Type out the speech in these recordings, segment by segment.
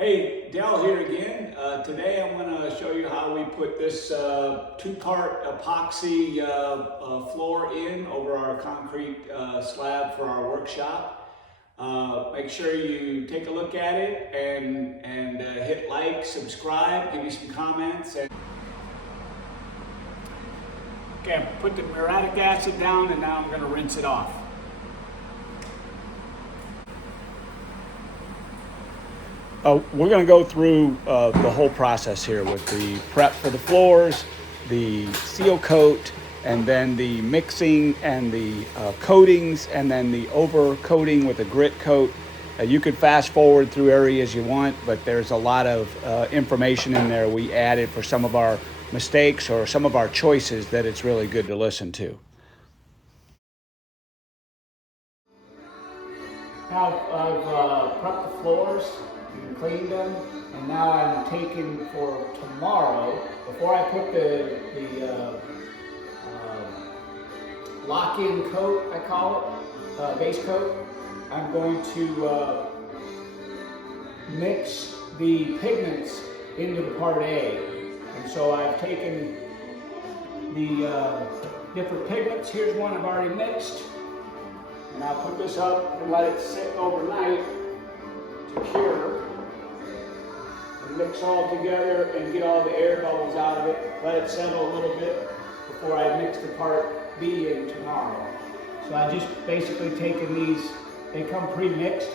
Hey, Dell here again. Today I'm going to show you how we put this two-part epoxy floor in over our concrete slab for our workshop. Make sure you take a look at it and hit like, subscribe, give me some comments. Okay, I put the muriatic acid down and now I'm going to rinse it off. We're going to go through the whole process here with the prep for the floors, the seal coat, and then the mixing and the coatings, and then the over coating with a grit coat. You could fast forward through areas you want, but there's a lot of information in there we added for some of our mistakes or some of our choices that it's really good to listen to. Now I've prepped the floors and cleaned them, and now I'm taking for tomorrow, before I put the lock-in coat, I call it, base coat, I'm going to mix the pigments into the part A. And so I've taken the different pigments. Here's one I've already mixed. And I'll put this up and let it sit overnight to cure. And mix all together and get all the air bubbles out of it. Let it settle a little bit before I mix the part B in tomorrow. So I just basically taken these, they come pre-mixed,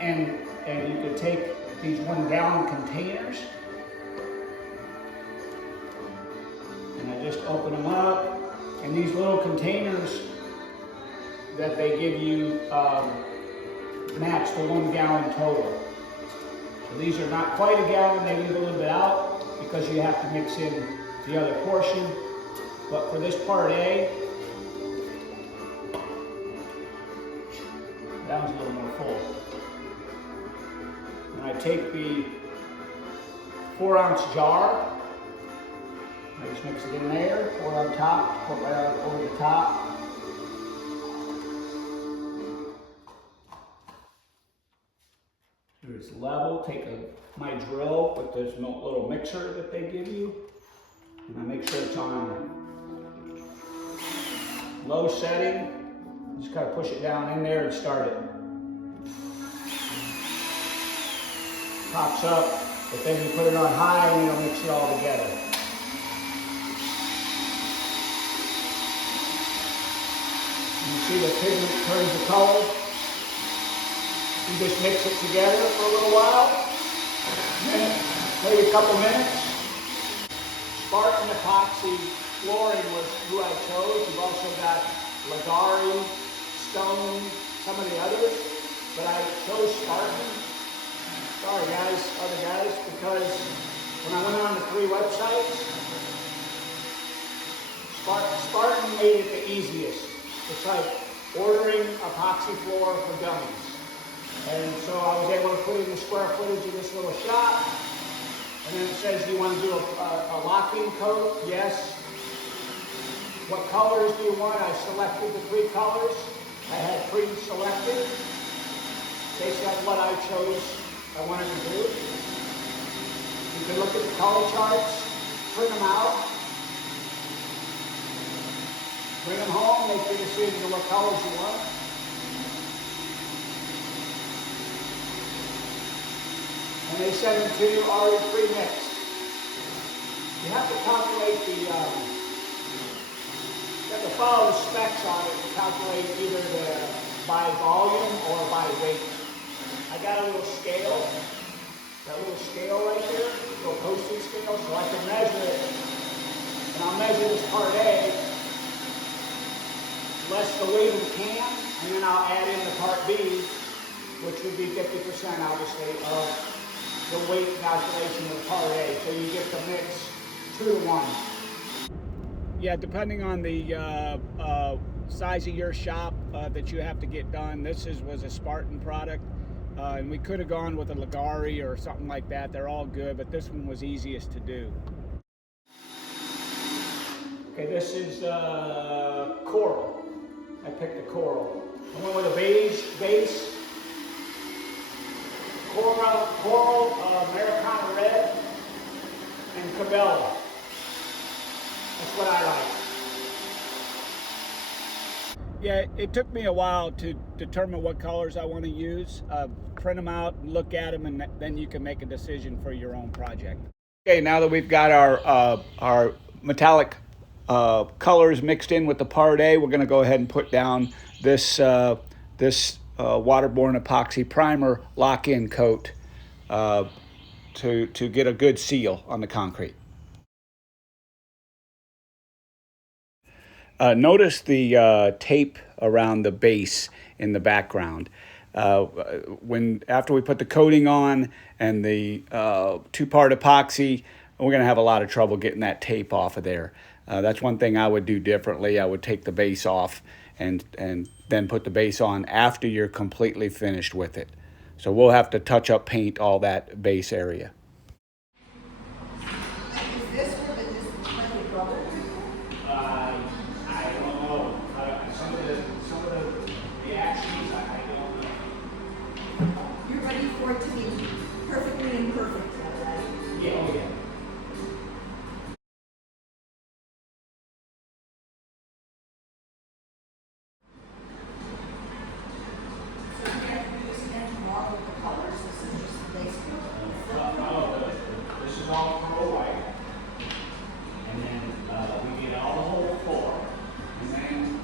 and you can take these 1 gallon containers, and I just open them up, and these little containers that they give you match the 1 gallon total. So these are not quite a gallon, they leave a little bit out because you have to mix in the other portion. But for this part A, that one's a little more full. And I take the 4-ounce jar, I just mix it in there, pour it on top, pour it right over the top. It's level. Take my drill with this little mixer that they give you, and I make sure it's on low setting. Just kind of push it down in there and start it. Pops up, but then you put it on high and it'll mix it all together. You see the pigment turns the color. You just mix it together for a little while, maybe a couple minutes. Spartan Epoxy flooring was who I chose. You've also got Ligari, Stone, some of the others, but I chose Spartan. Sorry guys, other guys, because when I went on the 3 websites, Spartan made it the easiest. It's like ordering epoxy floor for dummies. And so I was able to put in the square footage of this little shop. And then it says, do you want to do a lock-in coat? Yes. What colors do you want? I selected the 3 colors. I had pre-selected based on what I chose I wanted to do. You can look at the color charts, print them out, bring them home, make your decision on what colors you want. And they send them to you already pre-mixed. You have to calculate you have to follow the specs on it to calculate either by volume or by weight. I got a little scale, that little scale right there, little postage scale, so I can measure it. And I'll measure this part A, less the weight of the can, and then I'll add in the part B, which would be 50% obviously of the weight calculation of the part A, so you get the mix 2 to 1. Yeah, depending on the size of your shop that you have to get done. This was a Spartan product, and we could have gone with a Ligari or something like that. They're all good, but this one was easiest to do. Okay, this is coral. I picked the coral. I went with a beige base. Coral, Americana Red, and Cabela. That's what I like. Yeah, it took me a while to determine what colors I want to use. Print them out and look at them, and then you can make a decision for your own project. Okay, now that we've got our metallic colors mixed in with the Part A, we're going to go ahead and put down this waterborne epoxy primer lock-in coat to get a good seal on the concrete. Notice the tape around the base in the background. After we put the coating on and the two-part epoxy, we're going to have a lot of trouble getting that tape off of there. That's one thing I would do differently. I would take the base off and then put the base on after you're completely finished with it. So we'll have to touch up paint all that base area. You're ready for it to be perfectly imperfect, right? Yeah, oh yeah. So you have to do this again tomorrow with the colors. This is just the basic. This is all pearl white. And then we get all the whole floor. And then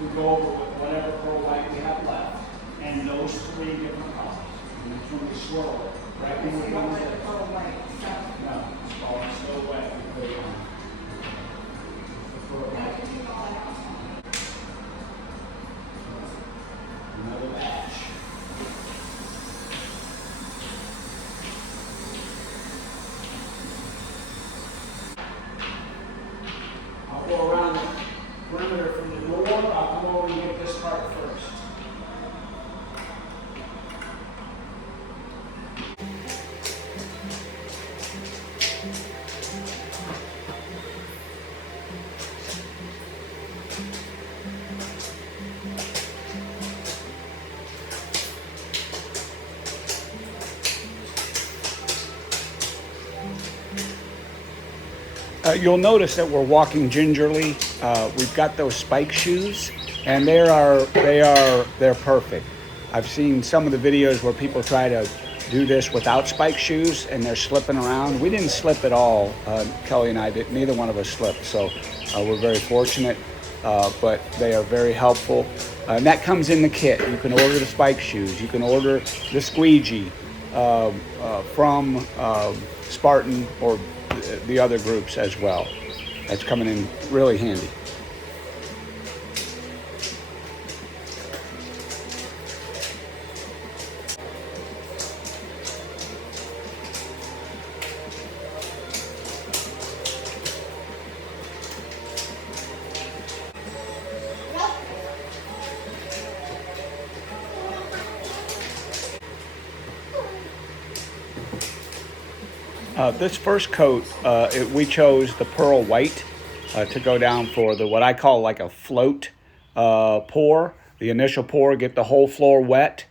we go over with whatever pearl white we have left. And those three different colors. And that's when we swirl it. Right when we're done with it. No, it's called slow wet. We put it on. Another batch. I'll go around the perimeter from the door. I'll come over and get this part first. You'll notice that we're walking gingerly. We've got those spike shoes, and they're perfect. I've seen some of the videos where people try to do this without spike shoes, and they're slipping around. We didn't slip at all. Kelly and I did. Neither one of us slipped, so we're very fortunate. But they are very helpful, and that comes in the kit. You can order the spike shoes. You can order the squeegee from Spartan or the other groups as well. That's coming in really handy. This first coat, we chose the pearl white to go down for what I call like a float pour. The initial pour, get the whole floor wet,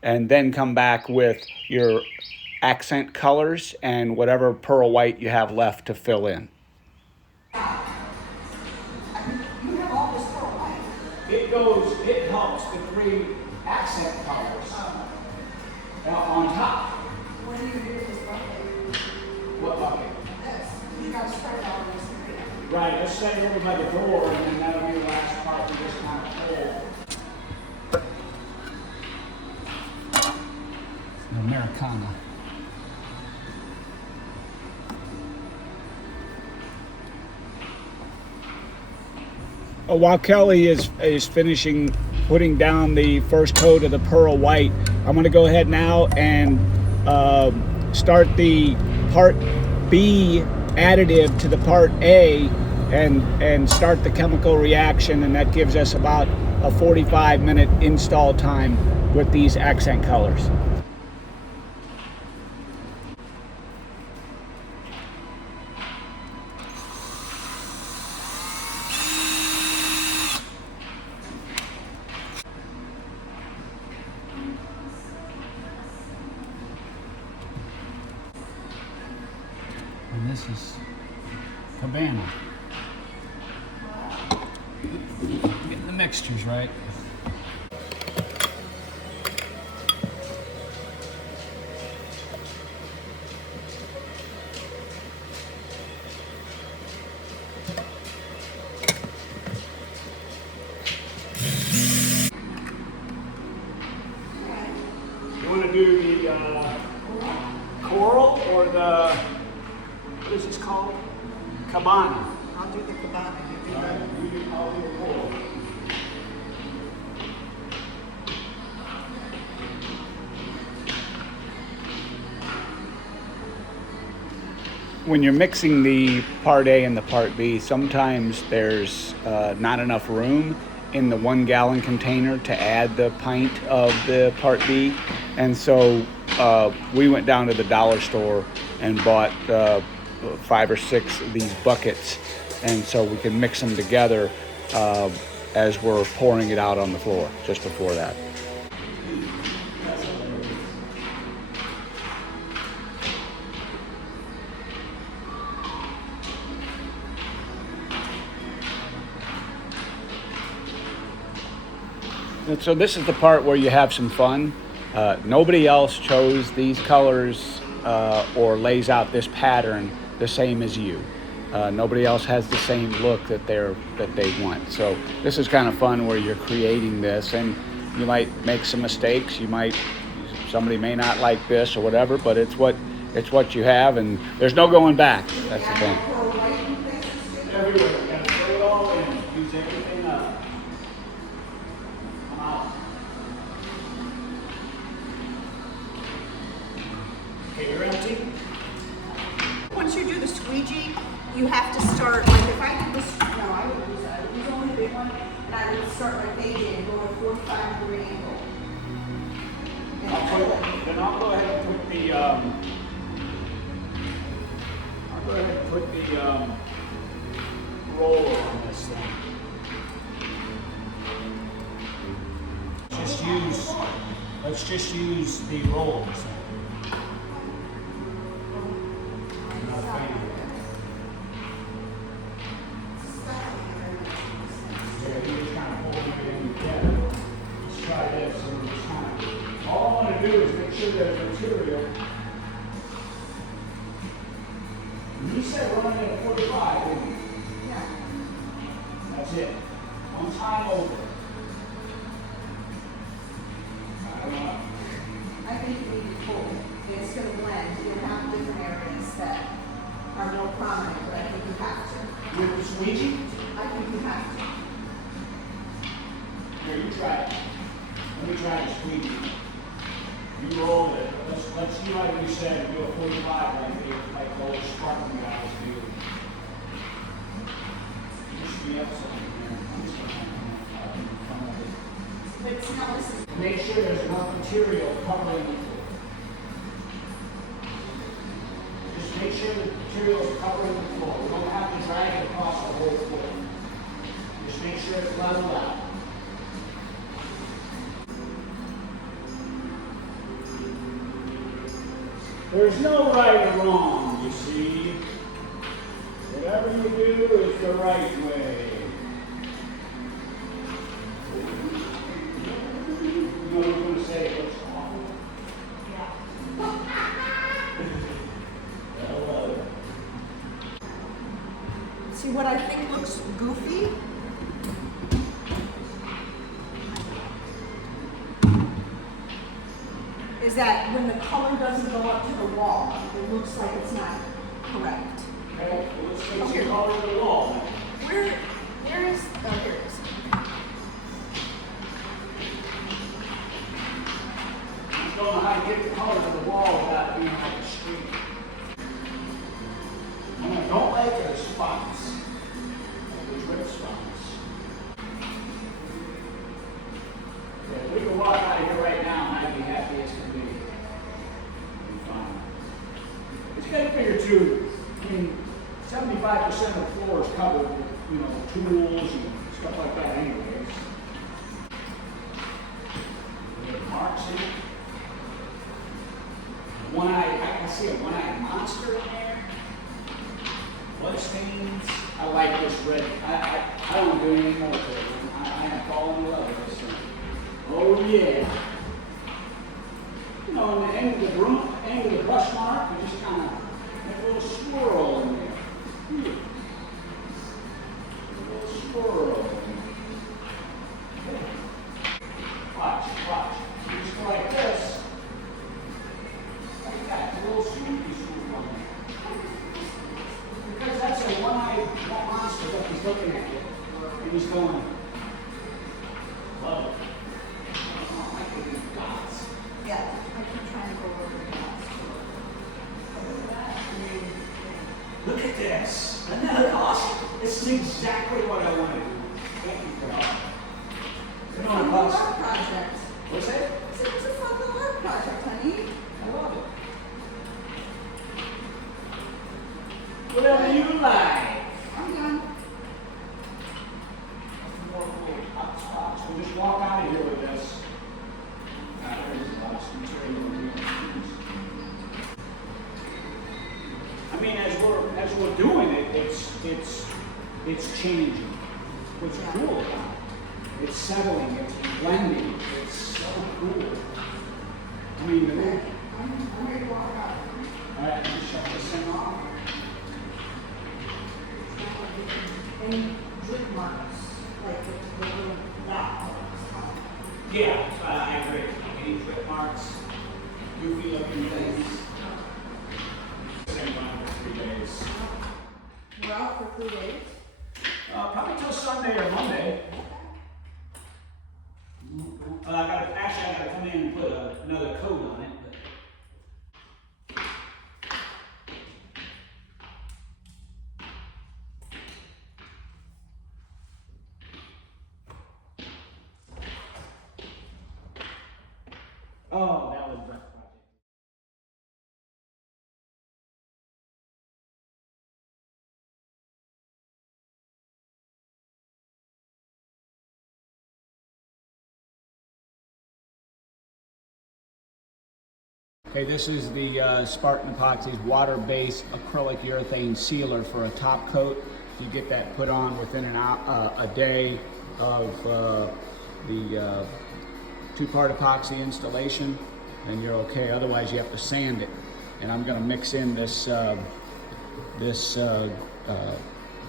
and then come back with your accent colors and whatever pearl white you have left to fill in. You have all this pearl white. It helps the three accent colors on top. When you do this bucket, What bucket? this, you got to spread out this three. Right, let's set it over by the door, and then that'll be the last part we just kind of pull. Americana. While Kelly is finishing putting down the first coat of the pearl white, I'm going to go ahead now and start the part B additive to the part A and start the chemical reaction, and that gives us about a 45-minute install time with these accent colors. is Cabana. Getting the mixtures right. You want to do the coral or the, what is this called? Cabana. I'll do the cabana, you do Alright, the. you do all the coral. When you're mixing the part A and the part B, sometimes there's not enough room in the 1 gallon container to add the pint of the part B. And so we went down to the dollar store and bought 5 or 6 of these buckets. And so we can mix them together as we're pouring it out on the floor just before that. And so this is the part where you have some fun. Nobody else chose these colors or lays out this pattern the same as you. Nobody else has the same look that they want. So this is kind of fun where you're creating this, and you might make some mistakes. Somebody may not like this or whatever, but it's what you have, and there's no going back. That's the thing. Everywhere, you gotta throw it all in. Use everything up. Okay, you're empty. Once you do the squeegee, you have to start, like if I did this, no, I would use only the big one, and I would start my baby and go at 45-degree angle. And pull it. Then I'll go ahead and put the roller on this thing. Let's just use the rollers. I'm not a fan of that. Yeah, you just kind of pull everything together. Let's try this one this time. All I want to do is make sure there's material. You said we're running at 45, didn't you? Yeah. That's it. One time over. I don't know. I think you need to pull. It's going to blend. You'll have different areas that are more prominent, but I think you have to. With the squeegee? I think you have to. Here, you try it. Let me try the squeegee. You roll it. Let's do like you said, do a 45 like those Spartan guys do. Just be up something here. I'm just gonna have to come up with But it's not this is it. Make sure there's enough material covering the floor. Just make sure the material is covering the floor. We don't have to drag it across the whole floor. Just make sure it's leveled out. There's no right or wrong, you see. Whatever you do is the right way. You know what I'm going to say? It looks awful. See what I think looks goofy? Is that when the color doesn't go up to the wall, it looks like it's not correct. Okay, well, let's take some color to the wall. Where is, oh, here it is. I don't know how to get the color to the wall without being like a streak. I don't like those spots. Like those red spots. Yeah, we can walk out of here right now and I'd be happy as can be. Be fine. But you gotta figure too, I mean, 75% of the floor is covered with, tools and stuff like that anyways. We have marks in it. I see a one-eyed monster in there. blood stains. I like this red. I don't do any more to it. I am falling in love with this thing. Oh yeah. You know, in the end of the broom, end of the brush mark, you just kind of make a little swirl in there. A little swirl. Watch, watch. You just go like this. Like that, a little swoopy swoop on there. Because that's a one-eyed monster that he's looking at you. And he's going, love it. Oh, I like these dots. Yeah, I keep trying to go over the dots. Look at this. Isn't that awesome? This is exactly what I want to do. Thank you, girl. You know Fun what little else? art project. What's that? I said, it's a fun little art project, honey. I love it. Whatever you like. I'm done. More cool hot spots. We'll just walk out of here with this. There's a lot of material we can use. I mean, as we're doing it, it's changing. What's cool about it? It's settling. It's blending. It's so cool. I mean, I'm ready to walk out. all right, just shut this thing off. Any drip marks, like the little dot marks. Yeah, I agree. Any trip marks, goofy looking things. Same one for 3 days. We're out for 3 days. Probably till Sunday or Monday. I gotta come in and put another coat on it. Oh, that was rough project. Okay, this is the Spartan Epoxy's water-based acrylic urethane sealer for a top coat. You get that put on within a day of the two-part epoxy installation, and you're okay. Otherwise, you have to sand it. And I'm going to mix in this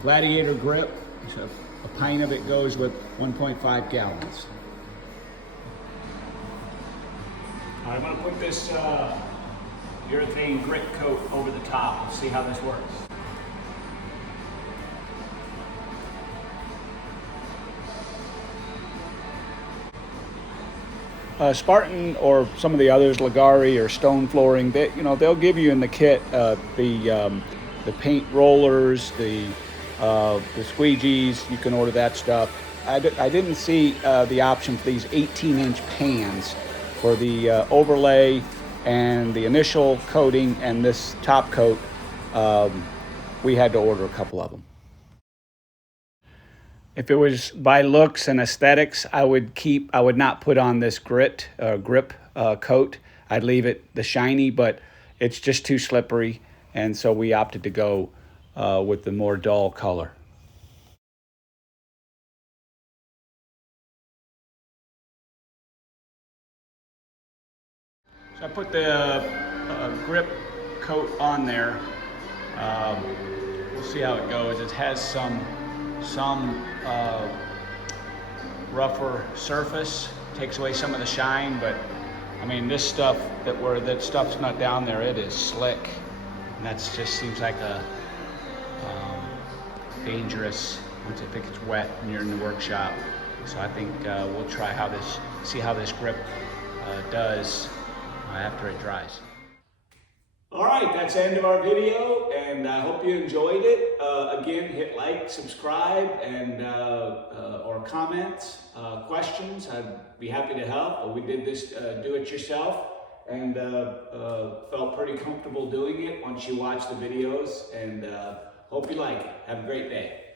Gladiator grip. So a pint of it goes with 1.5 gallons. I'm going to put this urethane grit coat over the top. Let's see how this works. Spartan or some of the others, Ligari or Stone Flooring, they'll give you in the kit the paint rollers, the squeegees. You can order that stuff. I didn't see the option for these 18-inch pans for the overlay and the initial coating and this top coat. We had to order a couple of them. If it was by looks and aesthetics, I would not put on this grip coat. I'd leave it the shiny, but it's just too slippery, and so we opted to go with the more dull color. So I put the grip coat on there. We'll see how it goes. It has some rougher surface, takes away some of the shine, but I mean this stuff that stuff's not down there, it is slick, and that just seems like a dangerous once it gets wet and you're in the workshop. So I think we'll try see how this grip does after it dries. All right, that's the end of our video, and I hope you enjoyed it. Again, hit like, subscribe, and or comments, questions. I'd be happy to help. We did this do it yourself, and felt pretty comfortable doing it once you watch the videos, and hope you like it. Have a great day.